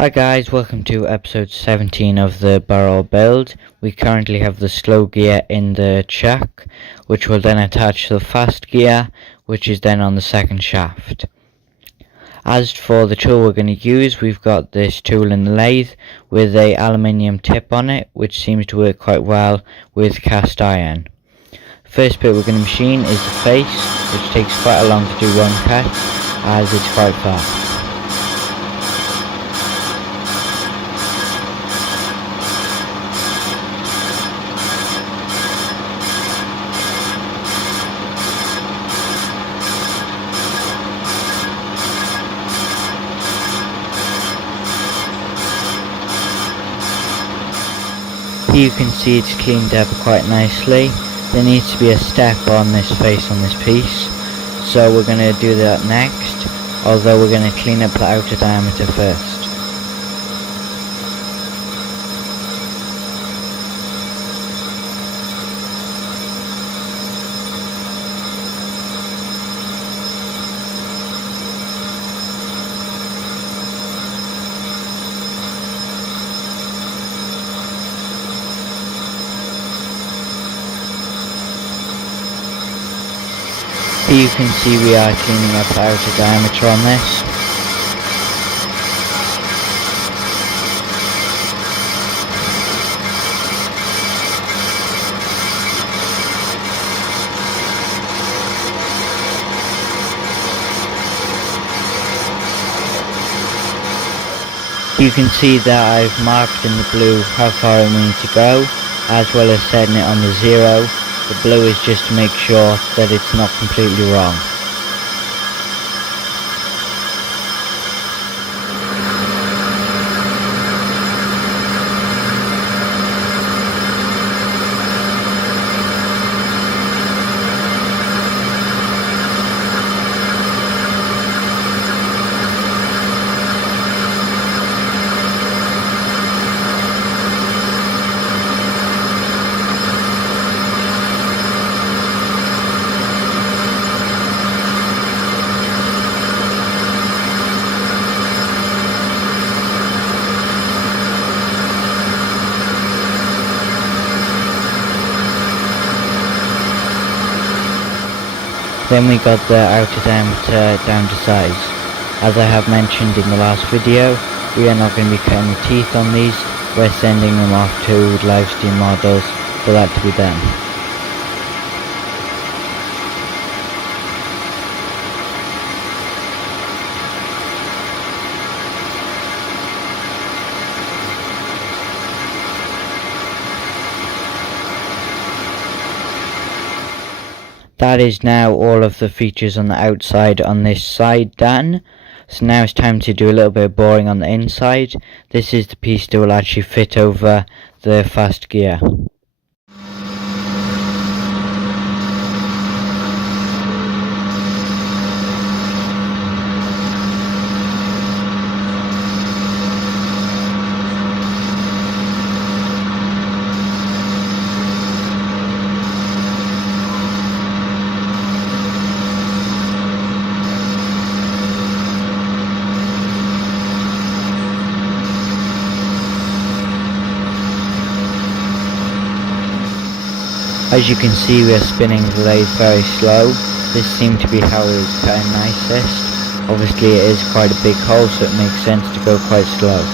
Hi guys, welcome to episode 17 of the Burrell Build. We currently have the slow gear in the chuck, which will then attach to the fast gear, which is then on the second shaft. As for the tool we're going to use, we've got this tool in the lathe with a aluminium tip on it, which seems to work quite well with cast iron. First bit we're going to machine is the face, which takes quite a long to do one cut, as it's quite fast. Here you can see it's cleaned up quite nicely. There needs to be a step on this face on this piece, so we're going to do that next, although we're going to clean up the outer diameter first. Here you can see we are cleaning up the outer diameter on this. You can see that I've marked in the blue how far we need to go, as well as setting it on the 0. The blue is just to make sure that it's not completely wrong. Then we got the outer diameter down to size. As I have mentioned in the last video, we are not going to be cutting the teeth on these, we're sending them off to live steam models for that to be done. That is now all of the features on the outside on this side done. So now it's time to do a little bit of boring on the inside. This is the piece that will actually fit over the fast gear. As you can see, we are spinning the lathe very slow. This seemed to be how it was cutting nicest. Obviously it is quite a big hole, so it makes sense to go quite slow.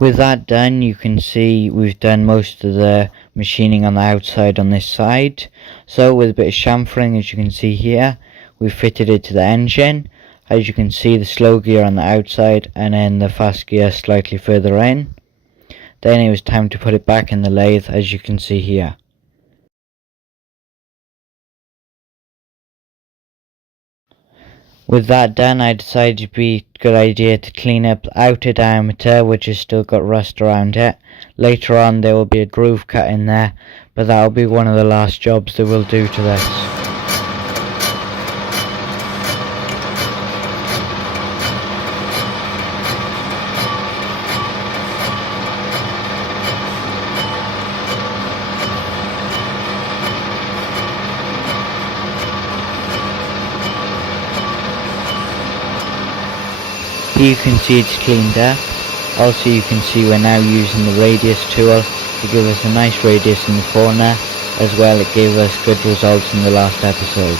With that done, you can see we've done most of the machining on the outside on this side. So with a bit of chamfering, as you can see here, we've fitted it to the engine. As you can see, the slow gear on the outside and then the fast gear slightly further in. Then it was time to put it back in the lathe, as you can see here. With that done, I decided it'd be a good idea to clean up the outer diameter, which has still got rust around it. Later on there will be a groove cut in there, but that will be one of the last jobs that we'll do to this. Here you can see it's cleaned up. Also you can see we're now using the radius tool to give us a nice radius in the corner. As well, it gave us good results in the last episode.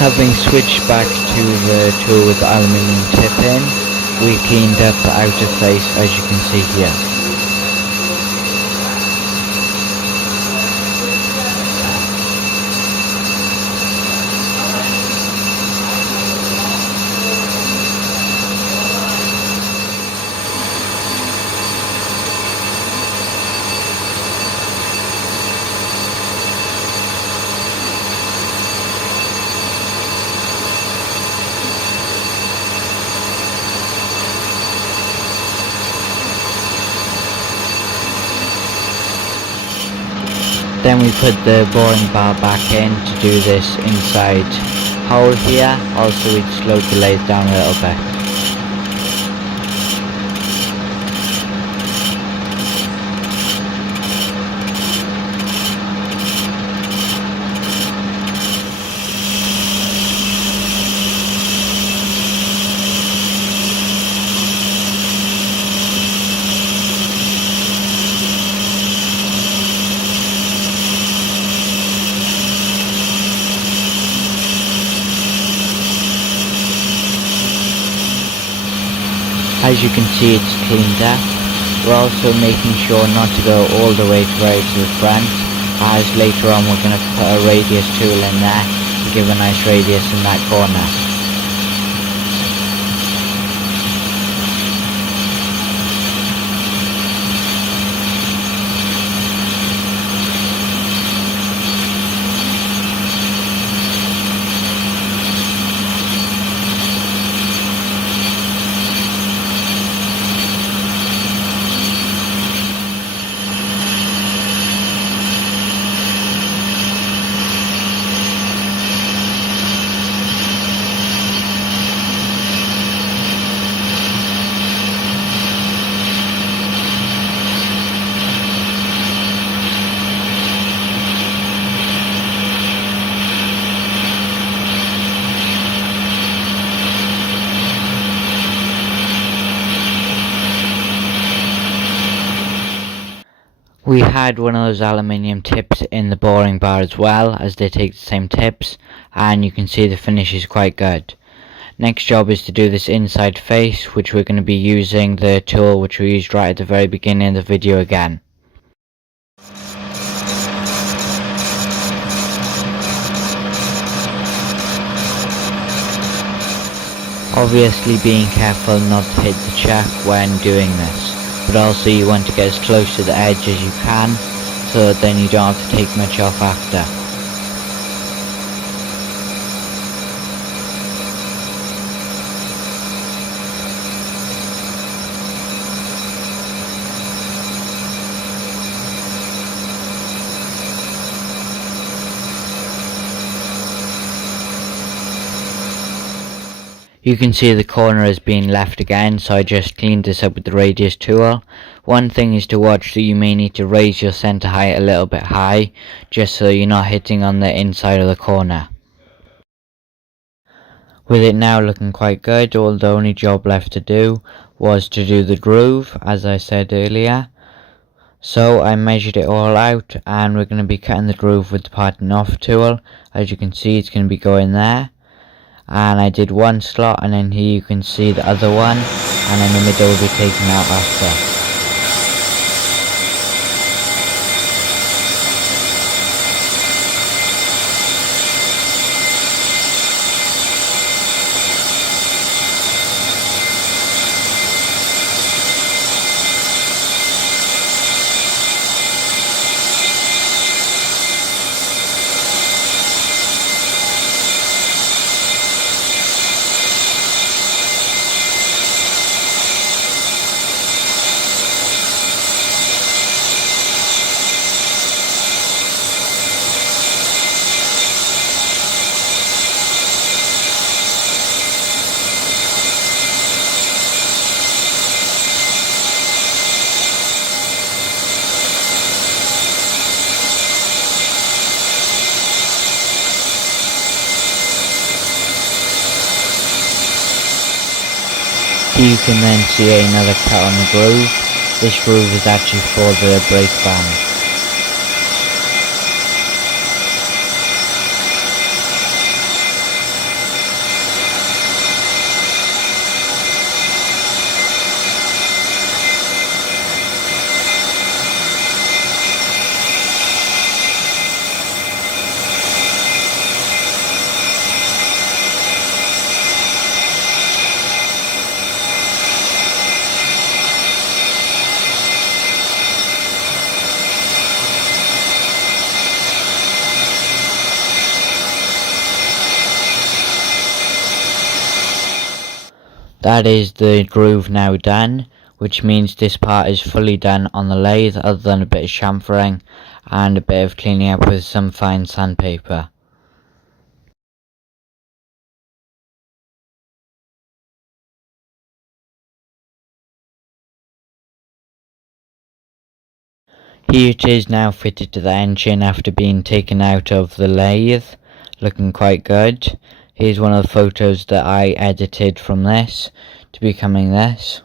Having switched back to the tool with the aluminium tip in, we cleaned up the outer face, as you can see here. Then we put the boring bar back in to do this inside hole here. Also we slowed the lathe down a little bit. As you can see, it's cleaned up. We're also making sure not to go all the way to the front, as later on we're going to put a radius tool in there to give a nice radius in that corner. We had one of those aluminium tips in the boring bar as well, as they take the same tips, and you can see the finish is quite good. Next job is to do this inside face, which we're going to be using the tool which we used right at the very beginning of the video again. Obviously being careful not to hit the chuck when doing this, but also you want to get as close to the edge as you can, so that then you don't have to take much off after. You can see the corner has been left again, so I just cleaned this up with the radius tool. One thing is to watch that you may need to raise your center height a little bit high, just so you're not hitting on the inside of the corner. With it now looking quite good, all the only job left to do was to do the groove, as I said earlier. So I measured it all out, and we're going to be cutting the groove with the parting off tool. As you can see, it's going to be going there. And I did one slot, and then here you can see the other one, and in the middle will be taken out after. Here you can then see another cut on the groove. This groove is actually for the brake band. That is the groove now done, which means this part is fully done on the lathe other than a bit of chamfering and a bit of cleaning up with some fine sandpaper. Here it is now fitted to the engine after being taken out of the lathe, looking quite good. Here's one of the photos that I edited from this to becoming this.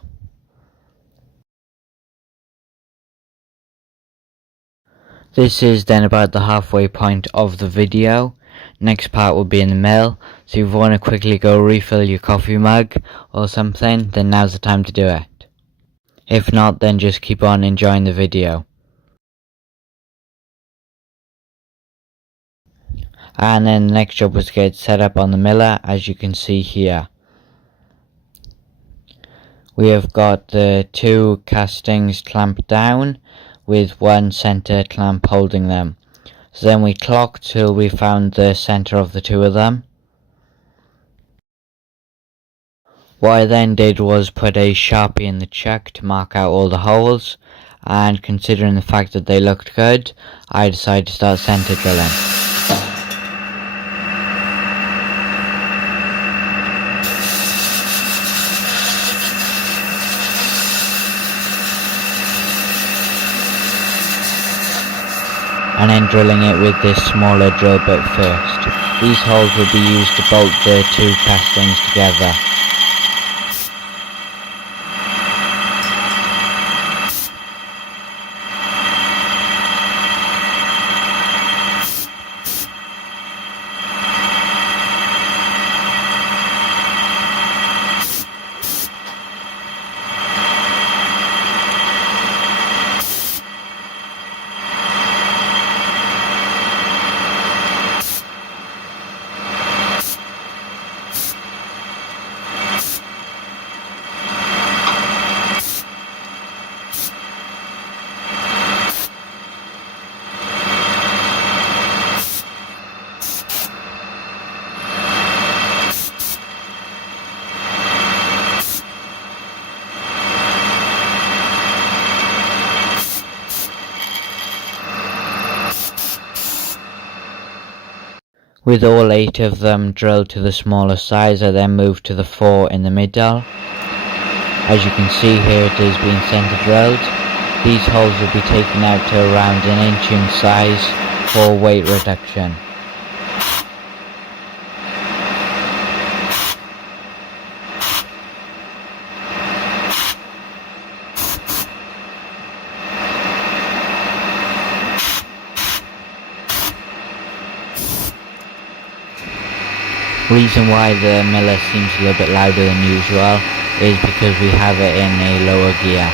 This is then about the halfway point of the video. Next part will be in the mill, so if you want to quickly go refill your coffee mug or something, then now's the time to do it. If not, then just keep on enjoying the video. And then the next job was to get it set up on the miller, as you can see here. We have got the two castings clamped down with one center clamp holding them. So then we clocked till we found the center of the two of them. What I then did was put a Sharpie in the chuck to mark out all the holes, and considering the fact that they looked good, I decided to start center drilling. And then drilling it with this smaller drill bit first. These holes will be used to bolt the two castings together. With all 8 of them drilled to the smaller size, I then moved to the 4 in the middle. As you can see here, it is being center drilled. These holes will be taken out to around 1 inch in size for weight reduction. Reason why the miller seems a little bit louder than usual is because we have it in a lower gear.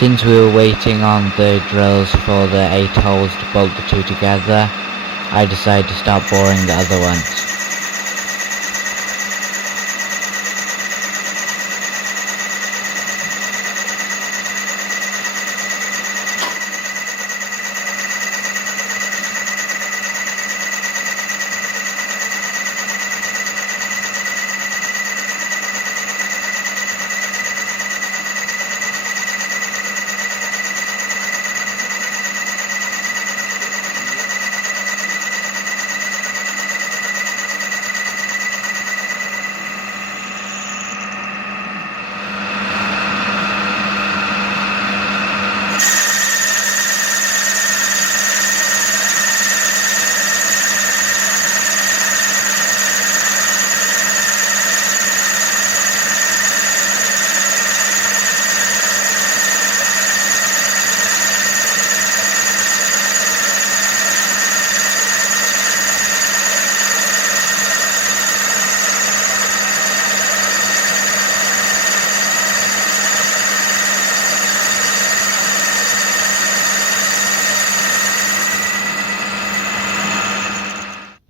Since we were waiting on the drills for the 8 holes to bolt the two together, I decided to start boring the other ones.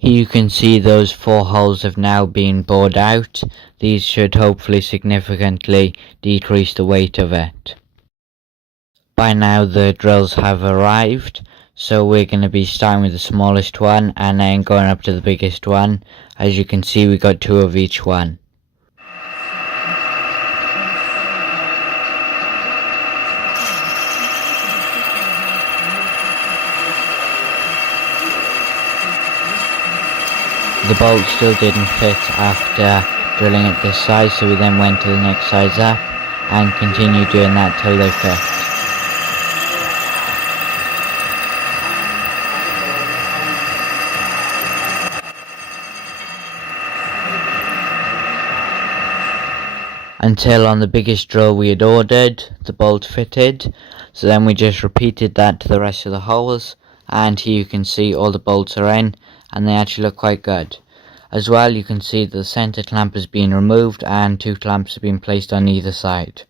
Here you can see those 4 holes have now been bored out. These should hopefully significantly decrease the weight of it. By now the drills have arrived, so we're going to be starting with the smallest one and then going up to the biggest one. As you can see, we got 2 of each one. The bolt still didn't fit after drilling it this size, so we then went to the next size up and continued doing that till they fit. Until on the biggest drill we had ordered, the bolt fitted, so then we just repeated that to the rest of the holes, and here you can see all the bolts are in and they actually look quite good. As well, you can see that the center clamp has been removed and 2 clamps have been placed on either side.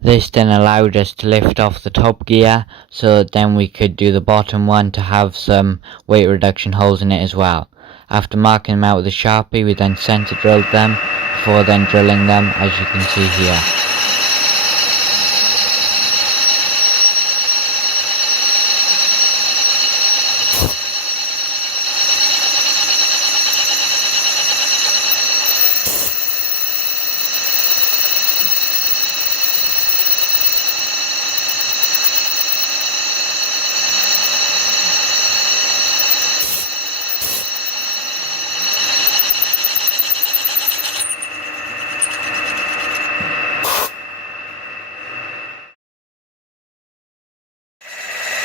This then allowed us to lift off the top gear, so that then we could do the bottom one to have some weight reduction holes in it as well. After marking them out with a Sharpie, we then center drilled them before then drilling them, as you can see here.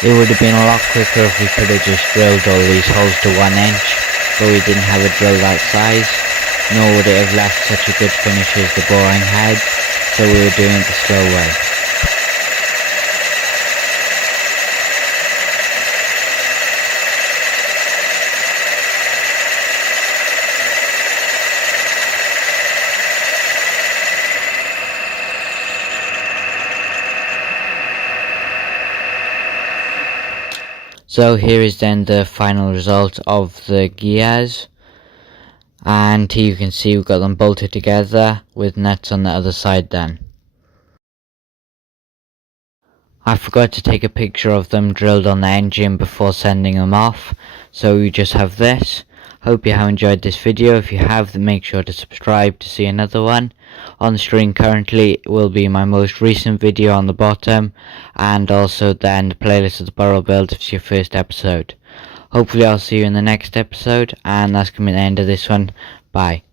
It would have been a lot quicker if we could have just drilled all these holes to 1 inch, but we didn't have a drill that size, nor would it have left such a good finish as the boring head, so we were doing it the slow way. So here is then the final result of the gears, and here you can see we've got them bolted together with nuts on the other side then. I forgot to take a picture of them drilled on the engine before sending them off, so we just have this. Hope you have enjoyed this video. If you have, then make sure to subscribe to see another one. On the screen currently will be my most recent video on the bottom, and also then the playlist of the Burrell Build if it's your first episode. Hopefully I'll see you in the next episode, and that's going to be the end of this one. Bye.